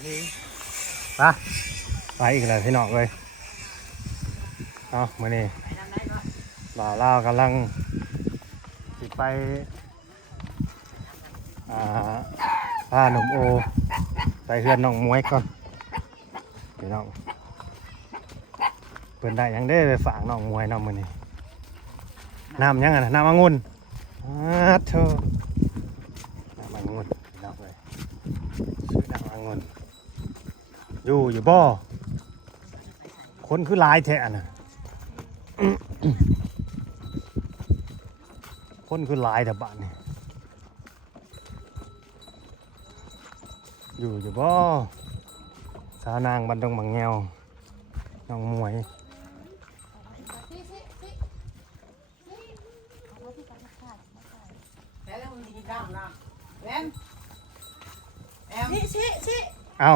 ไปอีกแล้วพี่น้องเลยเอามานี่บ่าวลาวกำลังสิไปพาหนุ่มโอไปเฮือนน้องมวยก่อนพี่น้องเพิ่นได้ยังได้ไปฝากน้องมวยน้องมื้อนี้น้ำยังไงน้ำองุ่นเธอน้ำองุ่นพี่น้องเลยซื้อน้ำองุ่นอยู่บ่คนคือลายแท้น่ะ คนคือลายแต่บ้านนี่อยู่บ่สาวนางบันดงบางแงวน้องมวยเอา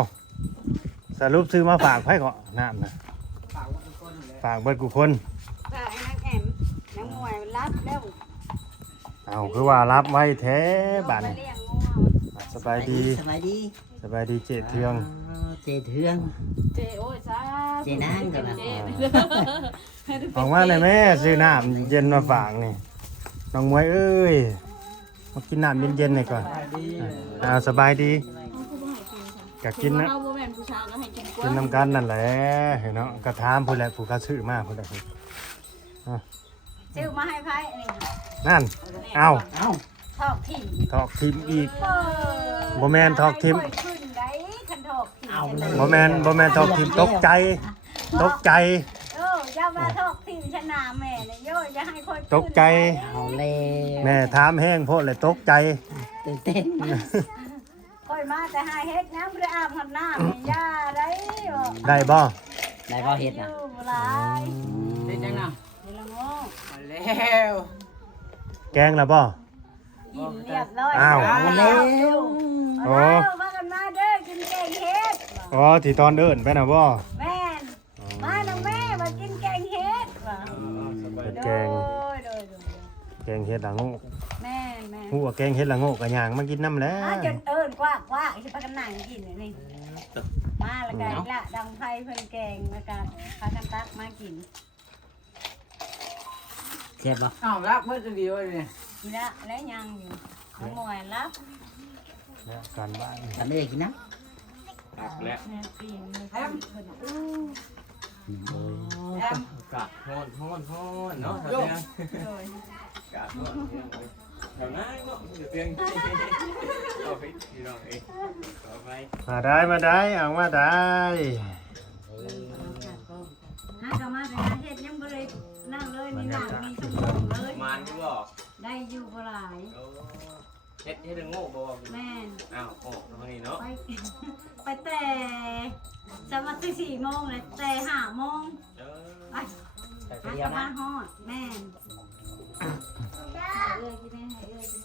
สรุปซื้อมาฝากไพ่ก่อนน้ำนะฝากเบิดกูคนฝากไอ้นางแอมนางมวยรับแล้วเอาคือว่ารับไว้แท้บ้านนี่สบายดีสบายดีเจเทืองเจเทืองเจโอ้ยซาเจนางกันละบอกว่าเลยแม่ซื้อน้ำเย็นมาฝากนี่น้องมวยเอ้ยมากินน้ำเย็นๆหน่อยก่อนสบายดีกะกินนะกินน้ำกันนั่นแหละเห็นเนาะกระทามพูดแหละผู้เขาซื้อมาพูดแหละซื้อมาให้ไพ่นั่นเอาทอกทิมอีกบ่แมนทอกทิมบ่แมนทอกทิมตกใจอย่ามาทอกทิมชนะแม่เนี่ยโย่อย่าให้คนตกใจเอาเลยแม่ถามแห้งโพดเลยตกใจตื่นเต้นคอยมาแต่หาเฮ็ดน้ำกระอาบหันหน้าแม่ย่าได้บ่เฮ็ดน่ะเฮ็ดจังน่ะเฮ็ดละโง่แล้ว แกงละบ่กินเรียบร้อยอ้าวแล้วมากันมาเด้อกินแกงเฮ็ดที่ตอนเดินไปนะบ่แม่นมาน้องแม่มากินแกงเฮ็ดแกงเฮ็ดละโง่แม่ฮู้ว่าแกงเฮ็ดละโง่ก็ย่างมากินน้ำแล้วจนกว่าสิพากันนั่งกินนี่มาแล้วกันละดังไผเพิ่นแกงแล้วกันพากันตักมากินเจ็บบ่รับเมื่อเดียวเลยนี่ละแล้วยังอยู่น้องมวยรับเนี่ยการบ้านทำได้กินนะตักแล้วปีนแอมกะฮ้อนเนาะแถวนี้กะฮ้อนแถวนั้นเนาะเดี๋ยวเตียงเอาไปทีเราเองเอาไปมาได้เอามาได้หากมาแต่เฮ็ดยังบ่ได้นั่งเลยนี่นั่งมีชั่วโมงเลยมันอยู่บ่ได้อยู่บ่หลายเฮ็ดโง่บ่แม่นอ้าวโอ้ตรงนี้เนาะไปแต่จะมาตี4 โมงเลยแต่5 โมงไปมาฮอดแม่น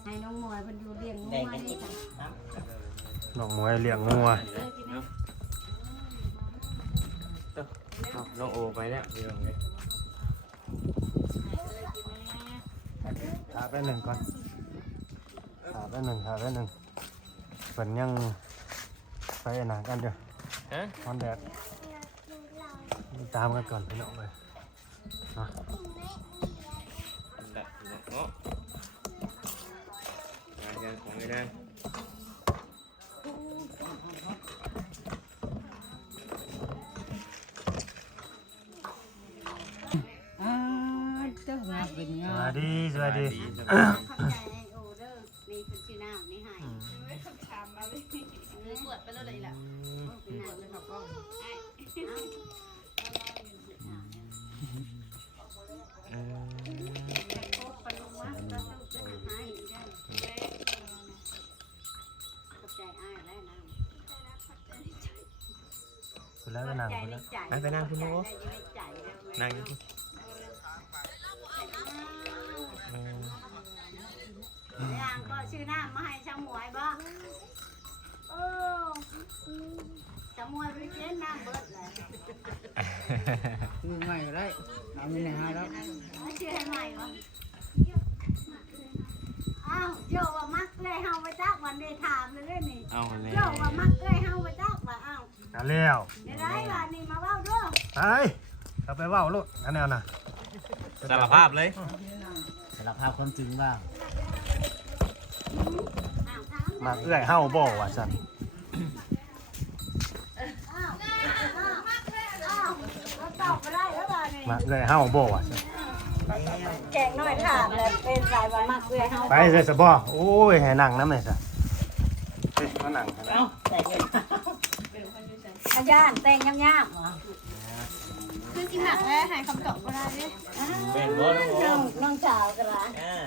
ให้น้องมวยเพิ่นอยู่เลี้ยงงัวนี่จ้ะน้องมวยเลี้ยงงัวน้องโอไปแล้วเดี๋ยวเลยถาไปหนึ่งก่อนถาไปหนึ่งเพิ่นยังไปหนังกันเดี๋ยวฮอนแดดตามกันก่อนพี่น้องเลยเนาะงานของไม่ได้สวัสดีนี่เพิ่นสิน้ำนี่ให้ถามมาเลยปวดไปแล้วเลยล่ะเป็นหนักเลยครับคุณแล้วไปนั่งคุณแล้วไปนั่งคุณโอ้นั่งย่างก็ชื่อน้ำมาให้ช่างหมวยบ่ช่างหมวยไปเล่นน้ำเบิดเลยคือไม่ได้เอาไม่ได้แล้วชื่อให้ใหม่บ่อ้าวโยว่ามักเลยเฮาไปจักวันเดถามเลยนี่โยว่ามักเลยเฮาไปจักว่าอ้าว กันแล้ว ได้ล่ะนี่มาเว้าด้วย ไปเข้าไปเว้าลูกอันนั้นน่ะ สารภาพเลย สารภาพความจริงว่า มาเอื้อยเฮาบ่ว่าซั่น ตอบไม่ได้แล้วล่ะนี่ มาเอื้อยเฮาบ่ว่าซั่น แกงน้อยถามเลยเป็นสายบะมักเอื้อยเฮา ไปเสิซะบ่โอ้ยให้นั่งนำเลยซะเฮ้ยมานั่งให้นั่ง อาจารย์แต่งยำๆเหรอ คือสิหมักแล้วหายคำตอบก็ได้เด้ เป็นบ่น้อง น้องสาวกันละ อ่า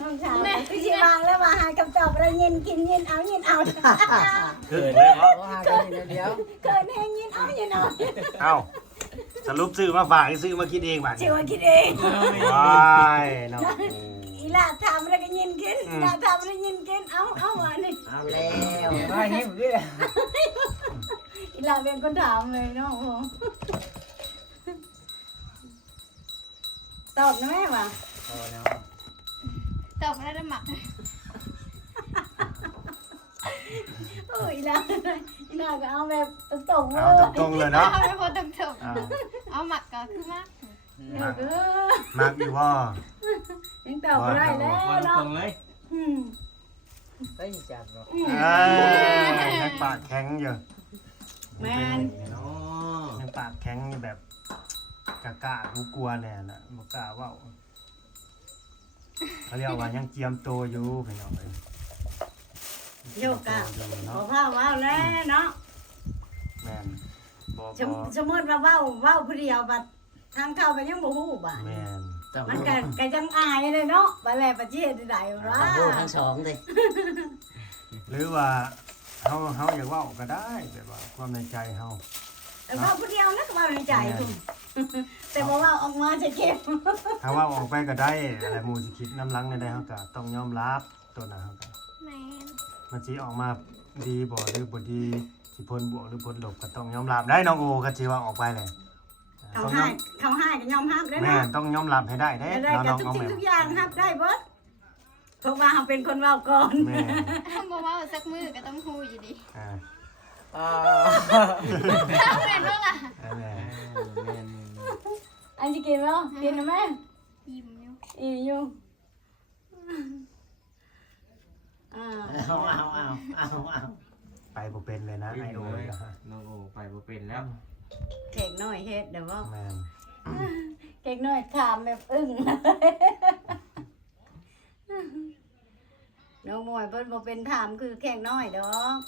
น้องสาวคือสิวางแล้วมาหาคำตอบอะไรเย็นกินเย็นเอาเย็นเอา เกิดเลยเนาะ ว่าหากันเดียว เกิดแห้งเย็นเอาเย็นเอา เอ้าสรุปซื้อมาฝากหรือซื้อมากินเองบัด ชิ นี้ วกินเอง ว้ายน้อง อีหล่าทำอะไรก็เย็นกินอีหล่าทำอะไรเย็นกินเอาอันนี้ เอาแล้วว่าให้ผมด้วย อีหล่าเป็นคนถามเลยเนาะตอบนะแม่ว่ะ ตอบไม่ได้หมักเลย โอ้ยอีหล่าก็เอาแบบตรงๆเล เอา ย ตรงๆเลยเนาะ เอาไปพอตรง เอา ๆเอาหมักก็คือมาก มักอยู่บ่ ยังตอบไม่ได้แล้ว วันต เนาะ รงเลย เฮ้ยจับเนาะ เอ้ยยังปากแข็งอยู่ แมน เนาะ ยังปากแข็งอยู่แบบกะกลัวๆแน่น่ะบ่กล้าเว้าเขาเรียกว่ายังเจียมโตอยู่พี่น้องเอ้ย โยกอะขอ เนาะ ผ้าว้าวแล้วเนาะ แม่นบ่ สมมติว่าว้าวผู้เดียวบัดทางเข้าไปยังบ่ฮู้บ่ แม่น มันก็ยังอายเลยเนาะบัดแลประเทศใดๆว่า พูดทั้งสองเลย หรือว่าเฮาอยากเว้าก็ได้แบบว่าความในใจเฮา แต่ว่าผู้เดียวนะก็ว่าในใจคุณแต่บ่ว่าออกมาจะเก็บ ถ้าเว่าออกไปก็ได้อะไรหมู่สิคิดน้ำหลังในใดเฮาก็ต้องยอมรับตัวนั้นเฮาก็ แมน มันสิออกมาดีบ่หรือบ่ดีสิผลบวกหรือผลลบก็ต้องยอมรับได้น้องโอก็สิว่าออกไปเลย เขาให้ก็ยอมรับได้ แม่ เนาะ ต้องยอมรับให้ได้เด้ ได้ น้ กับ อง ทุก น้อง สิ่ง แม่ ทุกอย่างครับได้เบิดเพราะว่าเขาเป็นคนเว้าก่อน แม่ บอกว่าสักมือก็ต้องพูดอยู่ดี อ่า เอาเป็นว่าล่ะ แม่ อันจะกินบ่กินนะแม่ ยิ้มอยู่ อีอยู่อ่า เอา ไปบ่เป็นเลยนะไอโอนะฮะ น้องโอไปบ่เป็นแล้ว เค้กน้อยเฮ็ดเดี๋ยวว่า แม่น เค้กน้อยถามแบบอึ้งน้องมวยเพิ่นบ่เป็นถามคือแข้งน้อยดอก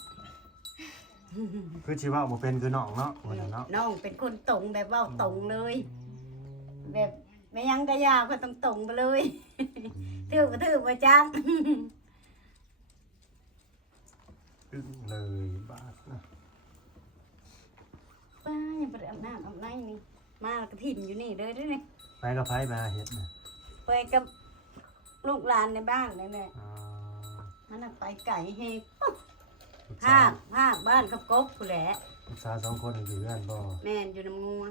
คือสิเว่าบ่เป็นคือน้องเนาะว่าซั่นเนาะ น้องเป็นคนตรงแบบเว้าตรงเลย แบบไม่ยังกะยาก็ต้องตรงไปเลยถือก็ถือบ่จัง อึ้งเลยบาดนะ ป้ายังบ่ได้อาบน้ำอาบในนี่มาแล้วก็ถิ่มอยู่นี่เด้อเด้อนี่ ไปกับไผมาเฮ็ดนะ ไปกับลูกหลานในบ้านนี่แหละ อ๋อ มันน่ะไปไก่เฮก ลูก ภา สาว ภาคบ้านกับกบผู้แหละ ลูกสาว2คนอยู่เรือนบ่ แม่นอยู่น้ำงัว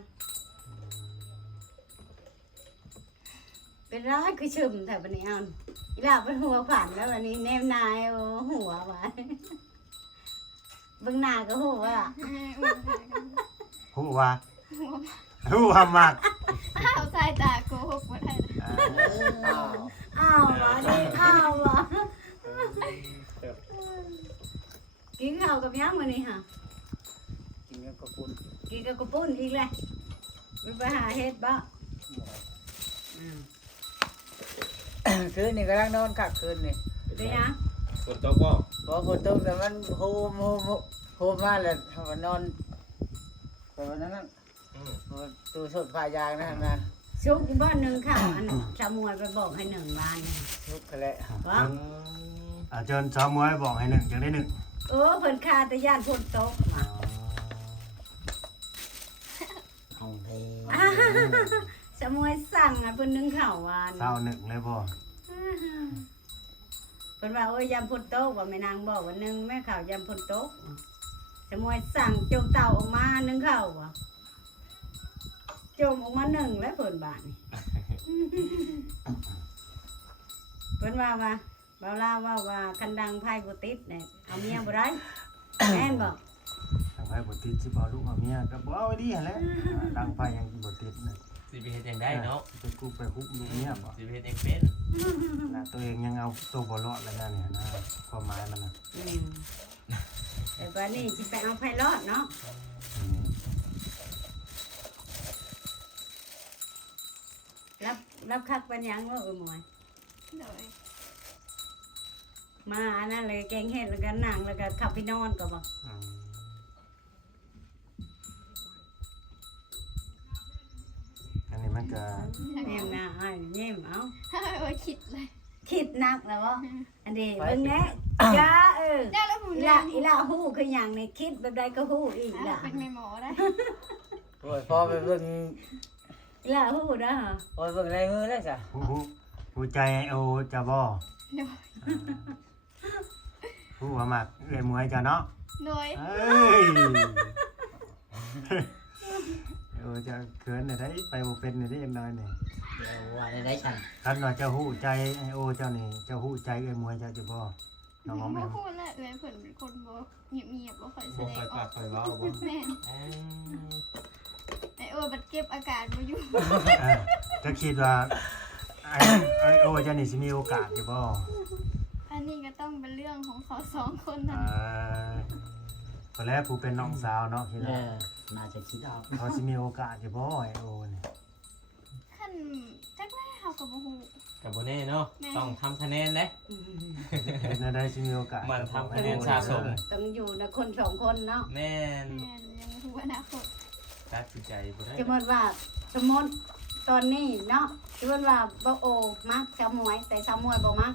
เป็นร้ายคือชึมแถวบันนี้เอาอีหลาเป็นหัวผ่านแล้ววันนี้แนมนายโอ้หัวหวานเบิ่งหน้าก็หัว ฮู้ว่าฮู้ว่ามัก อ้าวสายตาโกหกบ่ได้เลย อ้าวหวานนี่อ้าวหวานกินข้าวกับยังมื้อนี้ฮะ กินกับข้าวปุ้น กินกับกระปุ้นอีกเลยมันไปหาเฮ็ดบ่ คืนนี่กำลังนอนคักคืนนี่ เดี๋ยวนะ ฝนตกบ่ พอฝนตกแต่มันโฮมมาแล้วมันนอนแต่วันนั้นตู้สดผ้ายางนะนะ ชุกอยู่บ้านหนึ่งค่ะอันชาวมวยไปบอกให้หนึ่งบ้านนี่ ทุกข์แหละ ว่า เจิญชาวมวยบอกให้หนึ่งจังได้หนึ่ง เพิ่นคาแต่ย่านพ่นโต๊ะมา ห้องเพลง ชาวมวยสั่งอ่ะเพิ่นนึ่งข้าวหวาน เศร้าหนึ่งเลยบ่ เพิ่นว่าโอ้ยยำพ่นโต๊ะว่าแม่นางบอกว่านึ่งแม่ข้าวยำพ่นโต๊ะชาวมวยสั่งโจมเต่าออกมานึ่งข้าวว่ะโจมออกมาหนึ่งแล้วเพิ่นบาดนี่ เพิ่นว่าบ่าวลาวว่าคันดังไพ่บ่ติดเนี่ยเอาเมียบ่ได้แม่นบ่ ทางไผ บ่ติดสิบ่เอาลูกเอาเมียก็บ่เอาไว้ดีหั่นแหละดังไฟยังบ่ติดนะ สิไปเฮ็ดจังได้เนาะ ไปกูไปฮุบลูกเมียบ่ สิไปเฮ็ดจังเป็น นะตัวเองยังเอาตัวบ่รอดแล้วนะเนี่ยนะความหมายมันน่ะ แต่ว่านี่สิไปเอาไผรอดเนาะ อืม รับคักปัญญังว่าหมวย โดย มาอันนั้นเลยแกงเห็ดแล้วก็นั่งแล้วก็ขับไปนอนก็บอก อืมอันนี้มันก็ แม่นาให้เยี่ยมเอา โอ้ยคิดเลย คิดหนักแล้วว่าอันนี้เบิ่งแน่จ้าได้แล้วผม อีละฮู้คืออย่างนี้คิดแบบใดก็ฮู้อีกล่ะ เป็นแม่หมอได้ โอ้ยพอไปเบิ่ง อีละฮู้เด้อฮะ พอไปเบิ่งลายมือแล้วจ้ะ ผู้ใจโอจะบ่ โดย ผู้ว่ามักเอ้ยมวยจ้ะเนาะ โดย เอ้ยโอ้จะเขินได้ไปบ่เป็นได้ยังน้อยนี่ เดี๋ยวว่าได้ฉัน คันว่าเจ้าฮู้ใจไอโอเจ้านี่เจ้าฮู้ใจเอ้ยมวยเจ้าจะบ่น้องออมแอ บ่ ม พูดแล้วเอ้ยเพิ่นเป็นคนบ่เงียบๆบ่ค่อยแส บ่ ด ค่อย งอ ปา อก ก ค่อยเว้าบ่ แม่น อ๋อ ไอ้โอ้บัดเก็บอาการบ่อยู่ จะคิดว่าไอโอเจ้านี่สิมีโอกาสอยู่บ่ อันนี้ก็ต้องเป็นเรื่องของเขาสองคนนั่น พอแล้วผู้เป็นน้องสาวเนาะคิด เอ ว่า อน่าจะคิดออก เขาสิมีโอกาสอยู่บ่ไอโอนี่ ขั้นจักแรกเฮาก็บ่ฮู้ กับโบเน่เนาะต้องทำคะแนนเลย เป็นอะไรสิมีโอกาส มันทำคะแนนสะสม ต้องอยู่นะคนสองคนเนาะ แม่น แม่นยังบ่ฮู้อนาคต ตัดสินใจบ่ได้ สมมติว่าสมมติตอนนี้เนาะสมมติว่าบ่โอมักสาวมวยแต่สาวมวยบ่มัก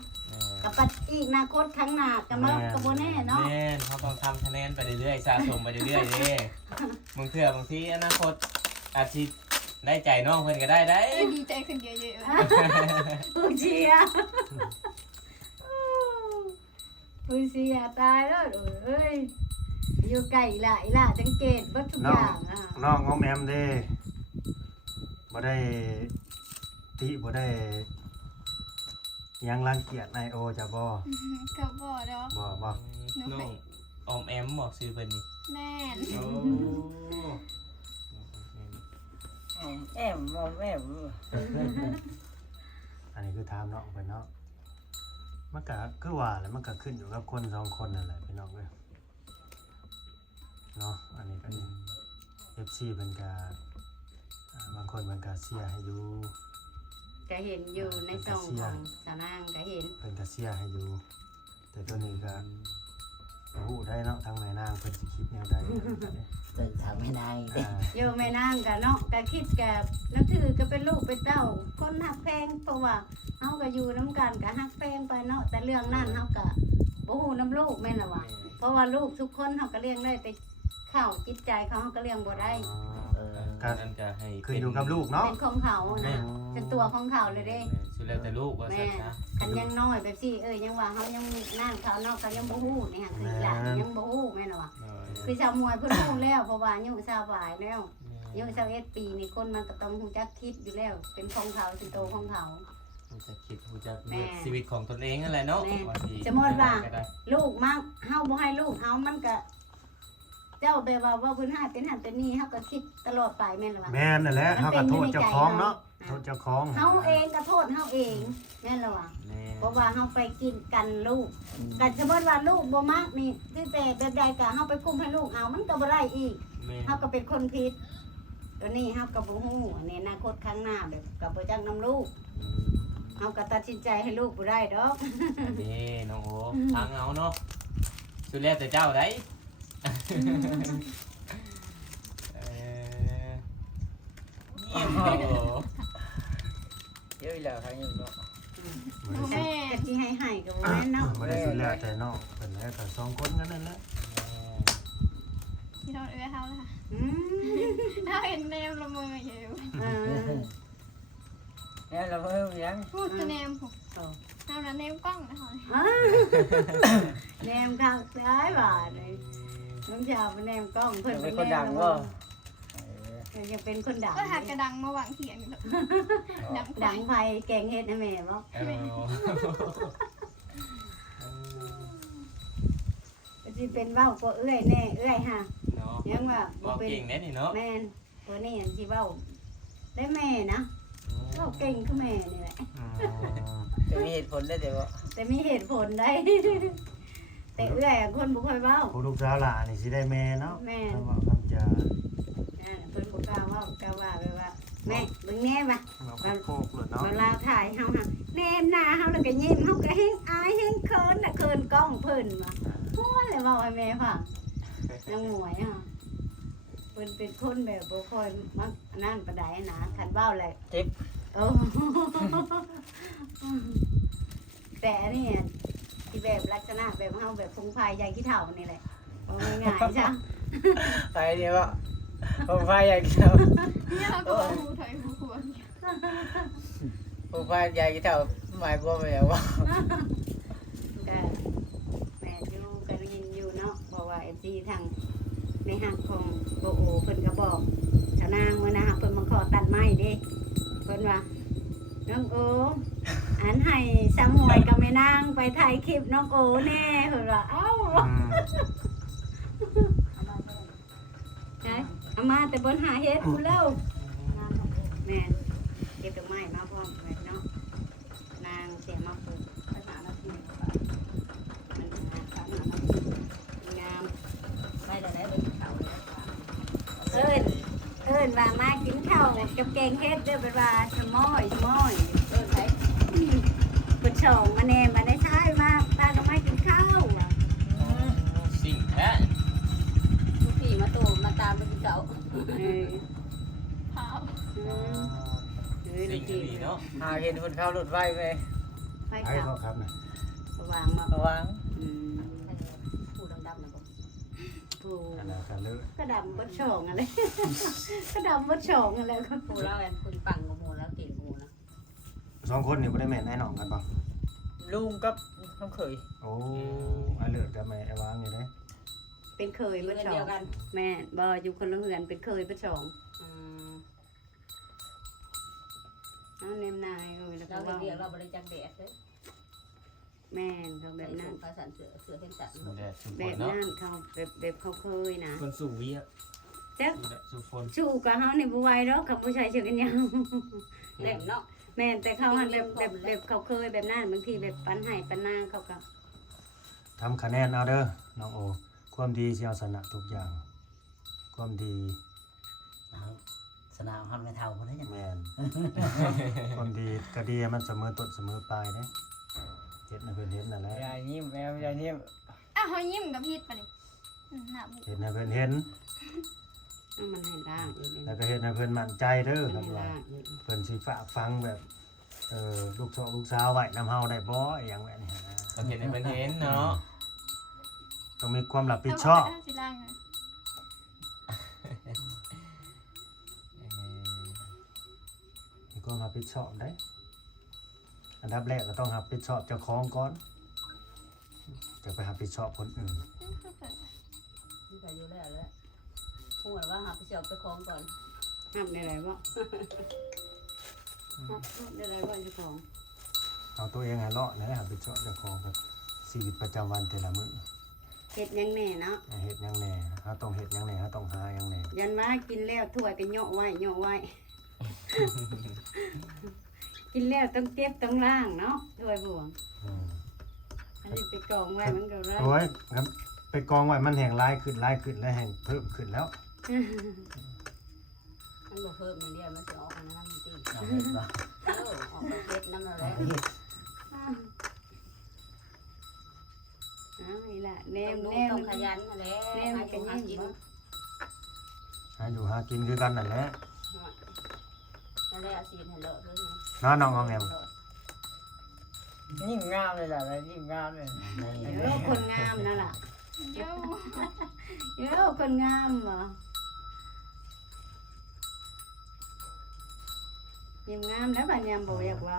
กับปัดอีกอนาคตข้างหน้าก็มาก็บ่แน่เนาะ แม่นเขาต้องทำคะแนนไปเรื่อยๆสะสมไปเรื่อยๆเด้บางเทื่อบางทีอนาคตอาจสิได้ใจน้องเพิ่นก็ได้ได้ ดีใจขึ้นเยอะ ผู้เชียร์ผู้เชียร์ตายแล้วเอ้ยอยู่ไกลอีหล่ะจังเกตเบิดทุกอย่างอ่ะ น้องออมแอมเด้บ่ได้ติบ่ได้ยังรังเกียจไอโอจะบ่ ๆก็บ่ดอก บ่ น้องออมแอมบอกชื่อเพิ่นนี่ แม่น โอ้ แอมแอม อันนี้คือถามน้องเพิ่นเนาะมันก็คือว่าแหล้วมันก็ขึ้นอยู่กับคนสองคนนั่นแหละพี่น้องเอ้ยเนาะอันนี้ก็นี่ FC เพิ่นก็บางคนเพิ่นก็เชียร์ให้อยู่ ก็เห็นอยู่ในซองของสาวนางก็เห็น เพิ่นก็เชียร์ให้อยู่แต่ตัวนี้ก็บ่ฮู้ได้เนาะทางแม่นางเพิ่นสิคิดแนวใด จะทำไม่ได้ อยู่แม่นางก็เนาะก็คิดก็นับถือก็เป็นลูกเป็นเต้าคนฮักแพงเพราะว่าเฮาก็อยู่นํกันก็ฮักแพงไปเนาะแต่เรื่องนั้นเฮาก็บ่ฮู้นํลูกแม่นล่ะว่าเพราะว่าลูกทุกคนเฮาก็เลี้ยงได้แต่ข้าวจิตใจเขาเฮาก็เลี้ยงบ่ได้ ก็ นั่นจะให้ ขึ้นอยู่กับลูกเนาะ เป็นของเขานะเป็นตัวของเขาเลยเด้ สุดแล้วแต่ลูกว่าซั่ แม่ นซะ คันยังน้อยแบบสิยังว่าเขายังนั่นเขาเนาะเขายังบ่ฮู้นี่ฮะคือหลานยังบ่ฮู้แม่นว่ะคือชาวมวยเพิ่นฮู้แล้วเพราะว่าอายุชาวหวายแล้วอายุ21ปีนี่คนมันก็ต้องฮู้จักคิดอยู่แล้ว เป็นของเขาเป็นโตของเขา มันจะคิดฮู้จักเลือกชีวิตของตนเองนั่นแหละเนาะบางที สมมติว่า ลูกมักเฮาบ่ให้ลูกเอามันก็เจ้าแบบว่าเพิ่นหาเป็นหันเป็นนี่เฮาก็คิดตลอดไปแม่นล่ะ แม่นนั่นแหละเฮาก็โทษเจ้าของเนาะโทษเจ้าของ เฮาเองก็โทษเฮาเองแม่นล่ะว่ะ แม่ เพราะว่าเฮาไปกินกันลูกกันสมมติว่าลูกบ่มักนี่คือแต่แบบใดก็เฮาไปคุมให้ลูกเอามันก็บ่ได้อีก แม่ เฮาก็เป็นคนผิดตัวนี้เฮาก็บ่ฮู้ในอนาคตข้างหน้าแบบก็บ่จักนํลูกเฮาก็ตัดสินใจให้ลูกบ่ได้ดอก นี่น้องโอทางเอาเนาะสุดแล้วแต่เจ้าได้เยี่ยมโอ้ เยอะแล้วครั้งนี้เนาะ แม่ ก็สิให้ก็บ่แม่นเนาะ บ่ได้สุดแล้วแต่น้องเพิ่นแล้วก็สองคนกันนั่นแหละ ที่เราเอื้อเฮาล่ะ อืม เฮาเห็นแนมละเมออยู่ เออ เนี่ยเราเพิ่มยัง พูดแต่แนมผมเฮาน่ะแนมกล้องนะเฮา อ้าแนมข้างซ้ายว่าเลยน้องชาวเป็นแนมกล้องเพิ่น เป็ เป็น น คน แน ดั ม ง แล้ว ว่า ยังเป็นคนดัง ก็หากระดังมาวางเถียงอยู่แล้วดัง ดังไผแกงเฮ็ดให้แม่บ่ เออ สิเป็นเว้าก็เอื้อยแน่เอื้อยฮะ เนาะ ยังว่า บอก เป็น เก่งแน่นี่เนาะ แม่นตัวนี้อันที่เว้าได้แม่นะเว้าเก่งคือแม่นี่แหละ อืม จะมีเหตุผลได้แต่ว่า แต่มีเหตุผลได้ แต่เอื้อยคนบ่ค่อยเว้า ผู้ลูกสาวหลานนี่สิได้แม่เนาะ แม่ ถ้าว่าคำจะ เพิ่นบ่กล้าเว้ากล้าว่าไปว่าแม่เบิ่งแน่ว่ะ เราโคกเลยเนาะ เวลาถ่ายเฮาหั่นแนมหน้าเฮาแล้วก็ยิ้มเฮาก็เฮงอายเฮงเขินน่ะเขินกล้องเพิ่นว่ะโอ้ยเลยเว้าให้แม่ฟังนางหมวยอ่ะเพิ่นเป็นคนแบบบ่ค่อยมักนั่นปานใดนะคันเว้าแหละ เจ็บ โอ้ แต่อันนี่ที่แบบลักษณะแบบเฮาแบบพงพายใหญ่ขี้เฒ่านี่แหละเอาง่ายๆจ้ะ ไปเดียวว่าผมพายใหญ่กี่เท่า เนี่ยเราก็หูถอยหูควร ผมพายใหญ่กี่เท่าหมายความว่าอย่างว่า ก็แม่อยู่ก็ได้ยินอยู่เนาะบอกว่า FG ทางในห้างของโบโอเพิ่นก็บอกชาวนางมื้อนะฮะเพิ่นมาขอตัดไม้เด้เพิ่นว่าน้องโออันให้สามหวยกับแม่นางไปถ่ายคลิปน้องโอแน่เพิ่นว่าเอ้า อืม ได้เอามาแต่บนหาเฮ็ดกูแล้วแม่นเก็บดอกไม้มาพร้อมแม่เนาะนางเสียมาปลูกภาษาละทีมันงามสามหนาทีงามไปแต่ได้เลยเขาเอิ้นว่ามากินข้าวกับแกงเฮ็ดเด้อเป็นว่าสมอยเอิ้นไผเพิ่นส่งมาแน่มาได้ใช้มาตาก็มากินข้าว สิ่งแท้ ทุกทีมาโตมาตามไปกินข้าวเออ เท้า สิ่งดีเนาะ หาเห็นคนเข้ารถไฟไป ไป ให้ ข้าว เขาครับนะ วางมา ระวัง ผู้ดำๆนะบอกผู้ ขนาดกันเลย ก็ดำบดช่องอะไร ก็ดำบดช่องอะไรก็ กูเล่ากันคุณปังกับหมูแล้วกินกับหมูนะ สองคนนี่บ่ได้แม่นไอ้น้องกันบ่ ลุงกับน้องเขย โอ้ไอ้เลิศกับแม่ไอ้วางอยู่เด้ เป็นเคย อยู่ บด กัน ช่อ เดีย ง วกัน แม่บ่อยู่คนละเฮือนเป็นเคยบดช่อง อืม เอาเนมนายเอ้ยแล้วก็ เรา ว่า เรียกเราบริจาคแดดเลย แม่เขาแบ แบบ บ นั้ นั้น น ภาษาเสือเส้นสัน สุดแดดสุด แบ ฝน บ เนาะ นั้นเขาแบบเขาเคยนะ คนสู่วิอ่ะ จ้ะ สุดแดดสุดฝน สู้กับเฮานี่บ่ไหวดอกกับผู้ชายเชื่อกันยัง เล่มเนาะ แม่นแต่เขาหันแบบเขาเคยแบบนั้นบางทีแบบปันให้ปันนาเขาก็ ทำคะแนนเอาเด้อน้องโอความดีสิเอาชนะทุกอย่าง ความดี สนามฮันไม่เท่าคนนี้ยัง แม่น ความดีก็ดีให้มันเสมอต้นเสมอปลายเด้เฮ็ดให้เพิ่นเห็นนั่นแหละ ยายยิ้มแมวยายยิ้ม อ่ะเขายิ้มกับพีทไปดิหน้าบุก เฮ็ดให้เพิ่นเห็น เอามันให้ร่างอีกนี่ แล้วก็เฮ็ดให้เพิ่นมั่นใจเด้อ มัน ครับ ให้ ว่า ร่างอีก เพิ่นสิฝากฟังแบบลูกสาวไว้นำเฮาได้บ่อหยังแบบนี้นะ ต้องเห็นให้เป็นเห็นเนาะ ต้องมีความรับผิดชอบ สิล่างนะ มีความรับผิดชอบได้อันดับแรกก็ต้องรับผิดชอบเจ้าของก่อนจะไปรับผิดชอบคนอื่น นี่ก็อยู่แล้วแหละพูดว่าหาไปเสียบไปคล้องก่อน ห้ามได้ไรบ่ห้ามได้ไรบ่เจ้าของ เอาตัวเองให้รอดนะรับผิดชอบเจ้าของกับชีวิตประจำวันแต่ละมื้อ เฮ็ดหยังแน่เนาะ เฮ็ดหยังแหน่เฮาต้องเฮ็ดหยังแหน่เฮาต้องหาหยังแหน่ ยันว่ากินแล้วถ้วยก็เหยาะไว้เหยาะไว้ กินแล้วต้องเก็บต้องล้างเนาะถ้วยบวง อืม อันนี้ไปกองไว้มันก็ไร โอ้ยครับไปกองไว้มันแห้งลายขึ้นลายขึ้นและแห้งเพิ่มขึ้นแล้ว มันบอกเพิ่มอย่างเดียวมันจะออกมาน้ำมันตี เอาเห็นบ่ ออกมาเช็ดน้ำเรา เอา แล้ว ไปเห็ด อ้าวนี่ล่ะแน ต้อ ม งดู แนม ต้องขยันนั่นแหละหาอยู่หากิน หาอยู่หากินคือกันนั่นแหละ นั่นแหละอาชีพให้เลอะด้วยนะ เนาะน้องเอาแงม ยิ้มงามเลยล่ะแล้วยิ้มงามเลย ใน โลกคนงามนั่นล่ะ เดี๋ยว โลกคนงามเหรอยิ้มงามแล้วบัดยามบ่อยากเว้า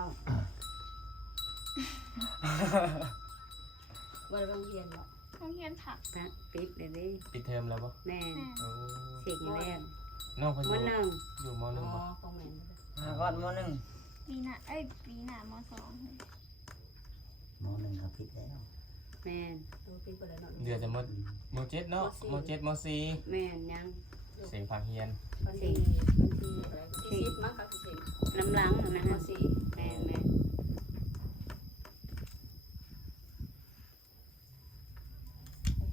บ่ได้โรงเรียนหรอก เขาเฮียนผัก พระปิดเลยดิ ปิดเทอมแล้วปะ แม่น โอ้ สิ่งแรก น้องเขาอ มื้ ยู่ อหนึง อยู่มหนึ่ง อ๋อ ปะ ของแม่น หาก่อนมหนึ่ง ปีหน้าปีหน้ามสอง หมอหนึ่งเขาผิดแล้ว แม่น ดูปีก็ได้เนาะ เดือนจะมเจ็ดเนาะมเจ็ดมสี่ แม่นยัง เสียงฟังเฮียน วันที่อะไรที่10มั้งครับที่10 น้ำล้างนะ ม ฮะ 4 แม่นแม่น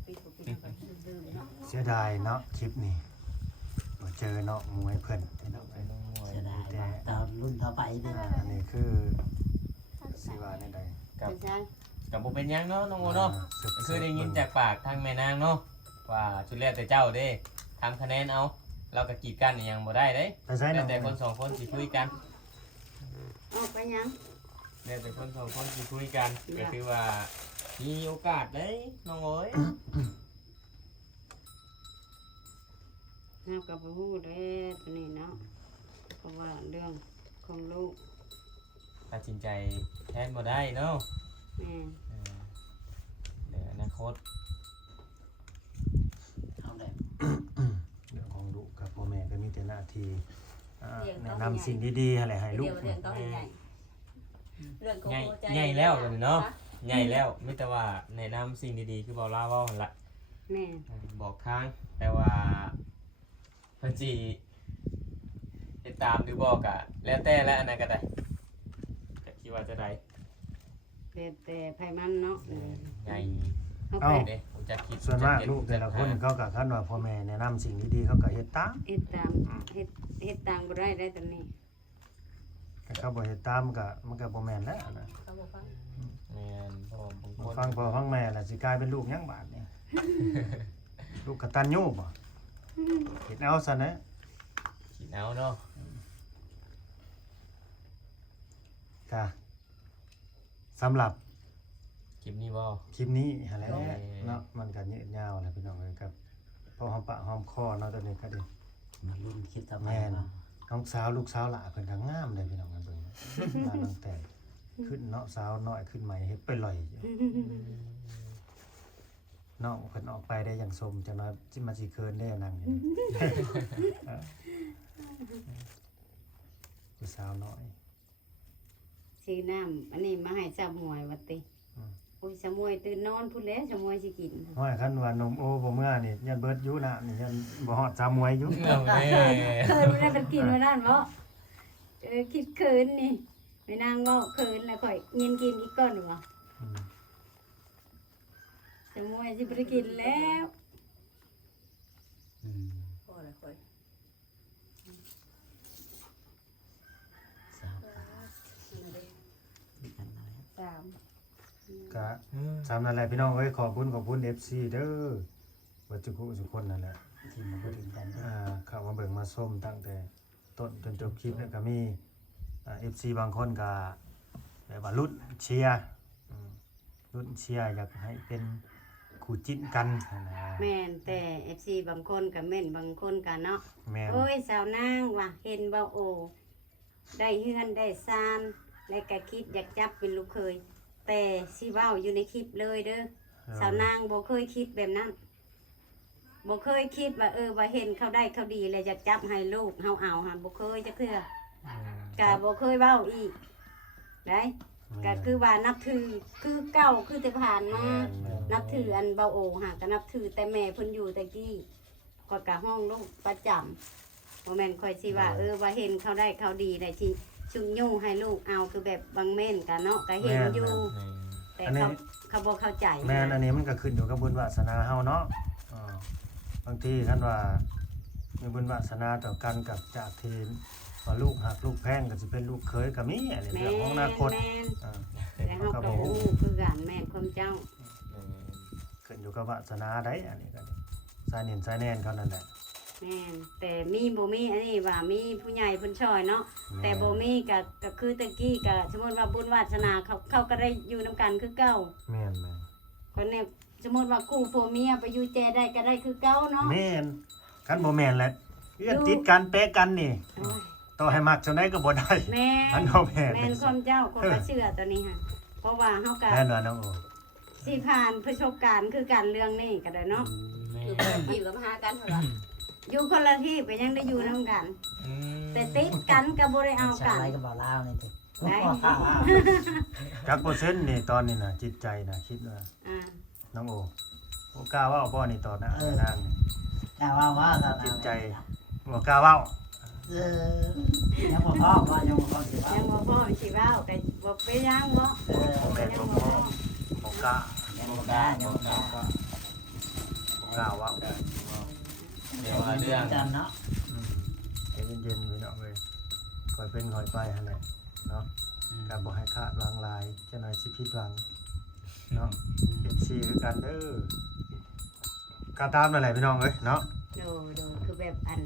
ปีก็ปีก็ลืมเนาะ เสียดายเนาะคลิปนี้บ่เจอเนาะมวยเพิ่นพี่น้อง ไป เอ้ย น้องมวย เสียดายว่าตอนรุ่นต่อไปนี่ อันนี้คือสิว่าในใด เป็นจัง กับบ่เป็นหยังเนาะน้องโมเนาะ สืบ คือได้ยินจากปากทางแม่นางเนาะว่าชุดแรกแต่เจ้าเด้ทำคะแนนเอาเราก็กีดกันอีหยังบ่ได้เด้ ไปใช้ แล้ว น้ำ แต่คนสองคนสิคุยกัน ออกไปยัง แล้วแต่คนสองคนสิคุยกันก็คือว่ามีโอกาสเด้น้องโอ้ย เฮาก็บ่ฮู้เด้ตัวนี้เนาะเพราะว่าเรื่องของลูก ตัดสินใจแทนบ่ได้เนาะ แม่น เดี๋ยวอนาคต เอาเลย เรื่องของลูกกับพ่อแม่ก็มีแต่หน้าที่แนะนำสิ่งดีๆอะไรให้ลู เดี๋ ก ยวเรื่องต้องใหญ่เรื่องของ ใหญ่ หัวใจ ใหญ่แล้วตอนนี้เนาะใหญ่แล้วมีแต่ว่าแนะนำสิ่งดีๆคือเว้าลาเว้าหั่นล่ะ แม่น บอกทางแต่ว่าเพิ่นสิติดตามหรือบ่ก็แล้วแต่และอันนั้นก็ได้ก็คิดว่าจะได้ แต่ไผมันเนาะ ใหญ่ เฮา เอ้า ไป เด้ผมจะคิด ส่วนมากลูกแต่ละคนเขาก็คันว่าพ่อแม่แนะนำสิ่งดีๆเขาก็เฮ็ดตาม เฮ็ดตามเฮ็ดตามบ่ได้ตอนนี้ แต่เขาบ่เฮ็ดตามก็มันก็บ่แม่นแล้วนะ เขาบอกว่า แม่นเพราะว่าบางคน ฟังพ่อฟังแม่ล่ะสิกลายเป็นลูกหยังบาดนี่ ลูกกตัญญูบ่เฮ็ดเอาซะนะ คิดเอาเนาะ ค่ะสำหรับ คลิปนี้บ่ คลิปนี้หั่นแหละเนาะมันก็ยืดยาวแหละพี่น้องเอ้ยครับพอหอมปากหอมคอเนาะตอนนี้ก็ดี มารุ่นคลิปต่อไป แม่น เนาะ น้องสาวลูกสาวหล่าเพิ่นก็งามเลยพี่น้องกันเบิ่งตาน้องแต่ขึ้นเนาะสาวน้อยขึ้นใหม่เฮ็ดไปลอยอยู่น้องเพิ่นออกไปได้อย่างสมจังน้อยสิมาสิเคินได้นั่งอยู่ผู้สาวน้อย ซื้อน้ำอันนี้มาให้สาวมวยว่าติโอ้ยสาวมวยตื่นนอนพุ่นแล้วสาวมวยสิกิน ว่าคันว่านมโอบ่เมื่อนี่ยันเบิดอยู่นะนี่ยันบ่ฮอดสามมวยอยู่ เอาแม่ เคินไม่ได้เป็นกินมาด้านบ่คิดเคินนี่ไม่นางเว้าเคินแล้วข่อยยินกินอีกก้อนหนึ่งบ่ อืม สาวมวยสิบ่ได้กินแล้ว อืม พ่ออะไรคอย สาวปากกันหน่อย 3 ก็สามนั่นแหละพี่น้องเอ้ยขอบคุณ FC เด้อว่าทุกผู้ทุกคนนั่นแหละ ที่มาพูดถึงกันเนาะ เข้ามาเบิ่งมาส้มตั้งแต่ต้นจนจบคลิปแล้วก็มีFC บางคนก็แบบว่าลุ้นเชียร์ลุ้นเชียร์อยากให้เป็นคู่จิ้นกันนะ แม่นแต่ FC บางคนก็แม่นบางคนก็เนาะ แม่น โอ้ยสาวนางว่ะเห็นเบาโอ ได้เฮือนได้ซานและก็คิดอยากจับเป็นลูกเคย แต่สิเว้าอยู่ในคลิปเลยเด้อสาวนางบ่เคยคิดแบบนั้นบ่เคยคิดว่าว่าเห็นเขาได้เขาดีแล้วอยากจับให้ลูกเฮาเอาหั่นบ่เคยจักเทื่อก็บ่เคยเว้าอีกได้ก็คือว่านับถือคือเก่าคือแต่ผ่านมา นับถืออันเบาโอหาก็นับถือแต่แม่เพิ่นอยู่แต่กี้ก็กะห้องลูกประจำบ่แม่นค่อยสิว่าว่าเห็นเขาได้เขาดีได้สิชุมยุ่งให้ลูกเอาคือแบบบางแม่นกันเนาะก็เห็นอยู่ แต่เขาบ่เข้าใจ แม่นอันนี้มันก็ขึ้นอยู่กับบุญวาสนาเฮาเนาะบางทีคันว่ามีบุญวาสนาต่อกันกับจากที่ว่าลูกหักลูกแพงก็สิเป็นลูกเคยก็มีอันนี้ แม่ เรื่องของอนาคต แม่น อ่า แต่เฮาก็บ่ฮู้คือกันแม่นความเจ้า ขึ้นอยู่กับวาสนาได้อันนี้ก็สายเนินสายแน่นเขานั่นแหละ แม่นแต่มีบ่มีอันนี้ว่ามีผู้ใหญ่เพิ่นช่วยเนาะแต่บ่มีก็คือตะกี้ก็สมมุติว่าบุญวาสนาเขาก็ได้อยู่นํกันคือเก่า แม่นแม่น คนเนี่ยสมมติว่าคู่ผัวเมียไปอยู่แจได้ก็ได้คือเก่าเนาะ แม่นคันบ่แม่นแหละเอื้อนติดกันเป๊ะกันนี่ โอ้ย ต่อให้มักจังได๋ก็บ่ได้ แม่ มันบ่แม่น แม่นความเจ้าคนก็เชื่อตัวนี้ค่ะเพราะว่าเฮาก็ แม่นว่าน้องโอ สิผ่านประสบการณ์คือการเรื่องนี้ก็ได้เนาะ อยู่กันอยู่กับมาหากันเหรอ อยู่คนละที่ก็ยังได้อยู่นํกัน แต่ติดกันก็บ่ได้เอา ชา กัน อะไรก็บอกเล่านี่สิ ได้ จักเปอร์เซ็นต์นี่ตอนนี้น่ะจิตใจน่ะคิดว่า อ่า น้องโอกล้าเว่าบ่นี่ตอนน่ะนางนี่ กล่าวว่าก็ จิตใจบ่กล้าเว้า ยังบ่พอว่ายังบ่พอสิว่า ยังบ่พอสิเว้าก็บ่ไปยังบ่ บ่แม่นบ่พอบ่กล้า ยังบ่กล้ายังบ่กล้า บ่กล้าเว้า เดี๋ยวว่าเรื่อง จันเนาะ อืมใจเย็นๆพี่น้องเอ้ยค่อยเป็นค่อยไปหั่นแหละเนาะก็บ่ให้คาดหวังหลายจังหน่อยสิผิดหวังเนาะ FC คือกันเด้อก็ตามนั่นแหละพี่น้องเอ้ยเนาะ โดคือแบบอัน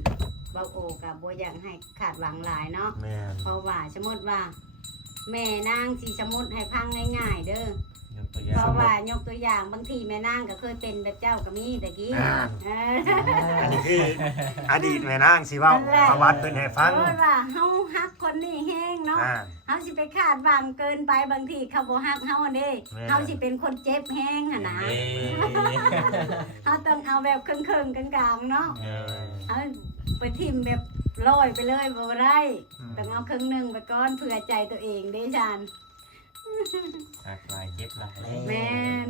เว้าโอก็บ่อยากให้ขาดหวังหลายเนาะ แม่น เพราะว่าสมมติว่า แม่นางสิสมมติให้พังง่ายๆเด้อย กตัวอย่า เพ ง ราะว่ายกตัวอย่างบางทีแม่นางก็เคยเป็นแบบเจ้าก็มีตะกี้เออ อันนี้คืออดีตแม่นางสิเว้าประวัติเพิ่นให้ฟัง เพราะว่าเฮาฮักคนนี้แฮงเนาะ อ่า เฮาสิไปคาดหวังเกินไปบางทีเขาบ่ฮักเฮาเด้ แม่ เฮาสิเป็นคนเจ็บแฮงหั่นนะเฮาต้องเอาแบบครึ่งๆกลางๆเนาะเฮาไปทิ่มแบบลอยไปเลยบ่ได้ต้องเอาครึ่งหนึงไปก่อนเพื่อใจตัวเองเด้จาน หักลายเจ็บลาย แม่น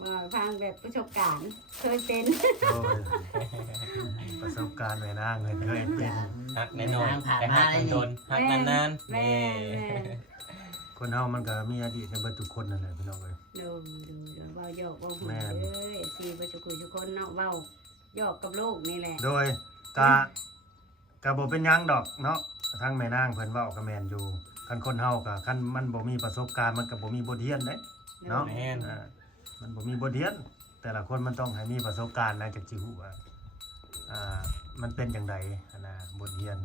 ว่าฟังแบบประสบการณ์เคยเป็น โอ้ยประสบการณ์แม่นางเพิ่นเคยเป็น หักแน่นอนแต่หักมันโดนหักนานๆ แม่ นี่ น คนเฮามันก็มีอดีตในเบิดทุกคนนั่นแหละพี่น้องเอ้ย ดูเว้าหยอกเว้าหัว แม่น เอ้ยสิบ่จุกุยทุกคนเนาะเว้าหยอกกับลูกนี่แหละ โดยก็บ่เป็นหยังดอกเนาะทั้งแม่นางเพิ่นเว้าก็แม่นอยู่คันคนเฮาก็คันมันบ่มีประสบการณ์มันก็บ่มีบทเรียนเด้เนาะ แม่น มันบ่มีบทเรียน แต่ละคนมันต้องให้มีประสบการณ์นะจักสิฮู้ว่ามันเป็นจังไดนะบทเรียน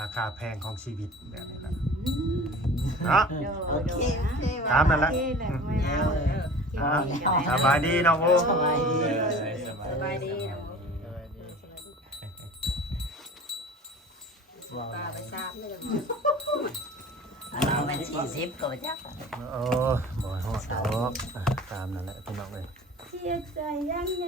ราคาแพงของชีวิตแบบนี้ล่ะเนาะ โอเค ตามนั่นละ ไม่เอา สบายดีน้องโอ สบายดี สบายดี ว่า ไปทราบเลย เราเป็น40ก็บ่จัก โอ้บ่ฮอดดอกตามนั่นแหละพี่น้องเอ้ย เสียใจยังไง